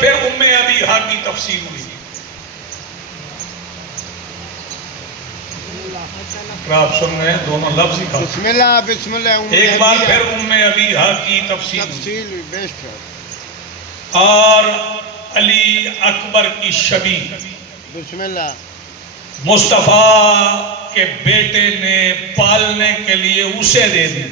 پھر ام ابیہا کی تفسیر ہوئی. آپ سن رہے ہیں دونوں لفظ ہی کھا. بسم اللہ بسم اللہ. ایک بار پھر ام ابیہا کی تفسیر ہوئی. تفصیل بیسٹ ہے. اور علی اکبر کی شبی بسم اللہ. مصطفیٰ کے بیٹے نے پالنے کے لیے اسے دے دی.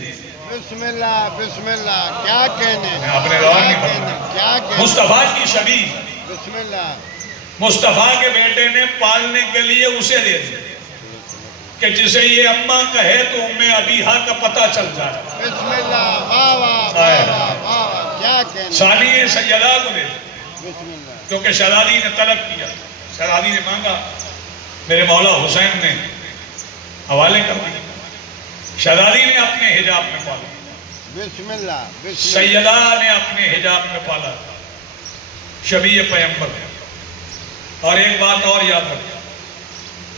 بسم اللہ بسم اللہ. کیا کہنے میں اپنے روان نہیں کرتا. کیا کہنے. مصطفیٰ کی شبی بسم اللہ. مصطفیٰ کے بیٹے نے پالنے کے لیے اسے دے دی کہ جسے یہ اماں کہے تو ام ابیہا کا پتہ چل جائے. بسم اللہ. واہ واہ واہ واہ. کیا کہنے. ثانی سیدہ کو دے دی بسم اللہ. کیونکہ شہزادی نے طلب کیا. شہزادی نے مانگا. میرے مولا حسین نے حوالے کر دی. شہزادی نے اپنے حجاب میں پالا. بسم اللہ. بسم سیدہ نے اپنے حجاب میں پالا. شبیہ پیغمبر. اور ایک بات اور یاد رکھیں،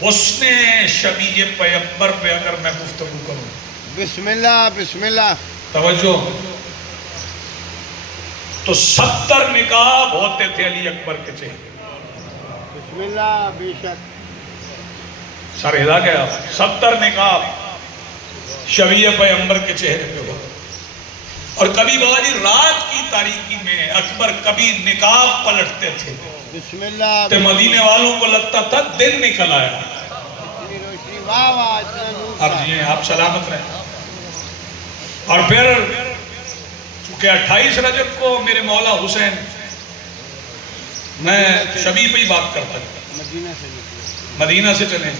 حسن شبیہ پیغمبر پہ اگر میں گفتگو کروں. بسم اللہ بسم اللہ. توجہ. تو 70 نقاب ہوتے تھے علی اکبر کے چہرے. بسم اللہ. بے شک. سر ہلا گیا. 70 نقاب شبیہ پیغمبر کے چہرے پہ ہوتے. اور کبھی باباجی رات کی تاریکی میں اکبر کبھی نقاب پلٹتے تھے بسم اللہ. تو مدینے والوں کو لگتا تھا دن نکل آیا. اتنی روشنی. واہ واہ. اتنا نور. اب جی آپ سلامت رہیں. اور پھر چونکہ 28 رجب کو میرے مولا حسین، میں شبیہ پہ ہی بات کرتا ہوں، مدینہ سے نکلے. مدینہ سے چلے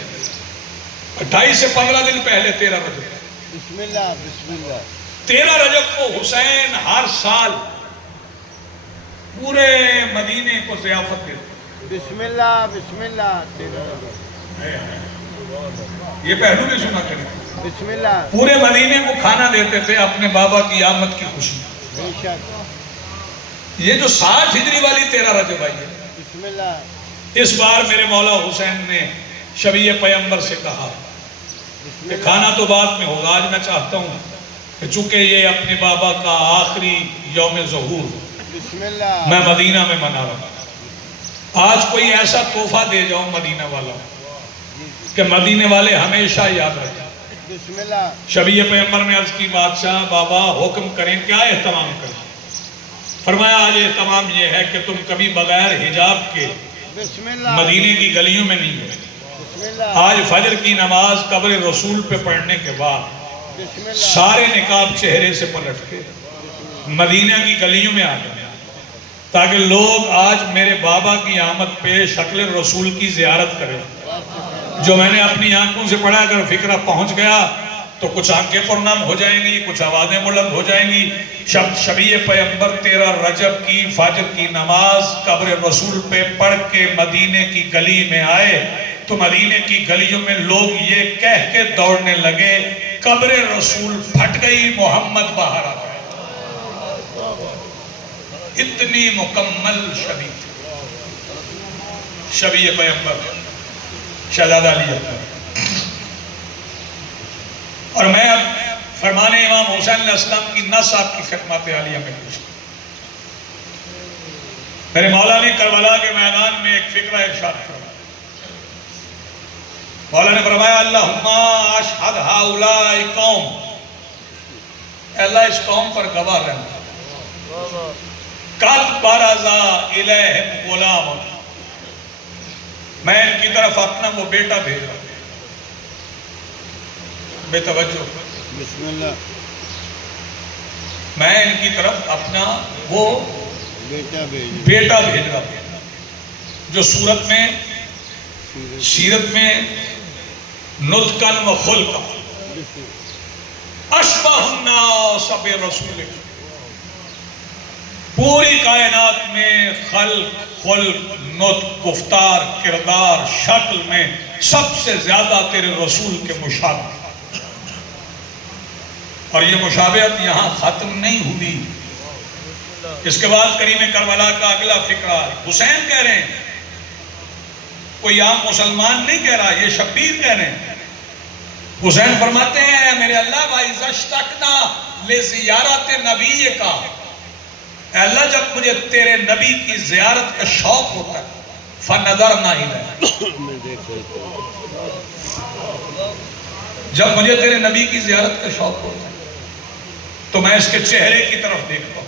28 سے 15 دن پہلے 13 رجب. بسم اللہ بسم اللہ. 13 رجب کو حسین ہر سال پورے مدینے کو ضیافت دیتے. بسم اللہ بسم اللہ. یہ پہلو بھی سنا کریں. بسم اللہ. پورے مدینے کو کھانا دیتے تھے اپنے بابا کی آمد کی خوشی. بے شک. یہ جو 60 ہجری والی 13 رجب آئی ہے، بسم اللہ. اس بار میرے مولا حسین نے شبیہ پیغمبر سے کہا بسم کہ اللہ. کھانا تو بعد میں ہوگا. آج میں چاہتا ہوں کہ چونکہ یہ اپنے بابا کا آخری یوم ظہور بسم اللہ. میں مدینہ میں منا رہا ہوں. آج کوئی ایسا تحفہ دے جاؤں مدینہ والا کہ مدینے والے ہمیشہ یاد رکھیں. بسم اللہ. شبیہ پیغمبر نے عرض کی بادشاہ بابا حکم کریں کیا اہتمام کریں. فرمایا آج اہتمام یہ ہے کہ تم کبھی بغیر حجاب کے بسم اللہ. مدینے کی گلیوں میں نہیں گئے. بسم اللہ. آج فجر کی نماز قبر رسول پہ پڑھنے کے بعد بسم اللہ. سارے نقاب چہرے سے پلٹ کے مدینہ کی گلیوں میں آ گئے تاکہ لوگ آج میرے بابا کی آمد پہ شکل رسول کی زیارت کریں. جو میں نے اپنی آنکھوں سے پڑھا اگر فکرہ پہنچ گیا تو کچھ آنکھیں پرنم ہو جائیں گی، کچھ آوازیں بلند ہو جائیں گی. شبیہ پیغمبر 13 رجب کی فجر کی نماز قبر رسول پہ پڑھ کے مدینے کی گلی میں آئے تو مدینے کی گلیوں میں لوگ یہ کہہ کے دوڑنے لگے قبر رسول پھٹ گئی، محمد باہر آ گئے. اتنی مکمل شبیہ پیغمبر شہزادہ علی اکبر. اور میں اب فرمان امام حسین علیہ السلام کی نص آپ کی خدمت عالیہ میں پیش کروں. میرے مولا نے کربلا کے میدان میں ایک فکرہ ارشاد فرمایا. مولا نے فرمایا اللہم اشہد ہؤلاء قوم، اے اللہ اس قوم پر گواہ رہنا. قد برز الیہم غلام، میں ان کی طرف اپنا وہ بیٹا بھیجا. بے توجہ. بسم اللہ. میں ان کی طرف اپنا وہ بیٹا بھیج. بیٹا بھیج رہا ہوں جو صورت میں سیرت میں نطقاً و خلقاً اشبہ الناس برسول، پوری کائنات میں خلق خلق نطق گفتار کردار شکل میں سب سے زیادہ تیرے رسول کے مشابہ. اور یہ مشابہت یہاں ختم نہیں ہوئی. اس کے بعد کریم کربلا کا اگلا فقرہ حسین کہہ رہے ہیں، کوئی عام مسلمان نہیں کہہ رہا، یہ شبیر کہہ رہے ہیں. حسین فرماتے ہیں میرے اللہ وَإِذَا اشْتَقْنَا لِزِيَارَةِ نَبِيِّكَ، اے اللہ جب مجھے تیرے نبی کی زیارت کا شوق ہوتا ہے فَنَظَرْنَا إِلَيْهِ، جب مجھے تیرے نبی کی زیارت کا شوق ہوتا ہے تو میں اس کے چہرے کی طرف دیکھتا ہوں،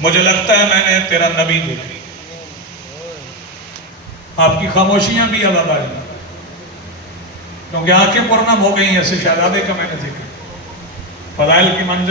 مجھے لگتا ہے میں نے تیرا نبی دیکھ لی۔ آپ کی خاموشیاں بھی اب آ رہی ہیں کیونکہ آنکھیں پرنم ہو گئی ہیں، ایسے شہزادے کا میں نے دیکھا۔ فضائل کی منزل